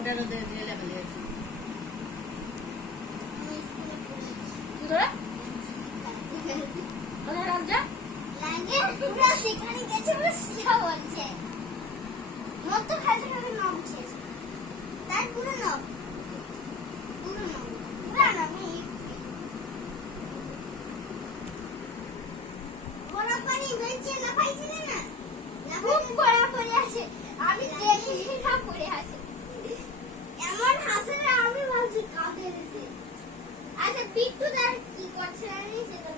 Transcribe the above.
ওটা তো দিয়ে লেভেলে আছে কি করে কোথায় রাজা লাগে পুরো সেখানে গেছে পুরো সিয়া বলছে মত তো খেলতে খেলতে নামছে তাই পুরো নাম পুরো নামই বড় পানি বেঁচে না পাইছিল না খুব বড় পড়ে আছে আমি দেখি না পড়ে আছে এমন হাসে না আমি ভাবছি কাঁদে দিছে আচ্ছা পিট্টু দার কি করছে আমি সেটা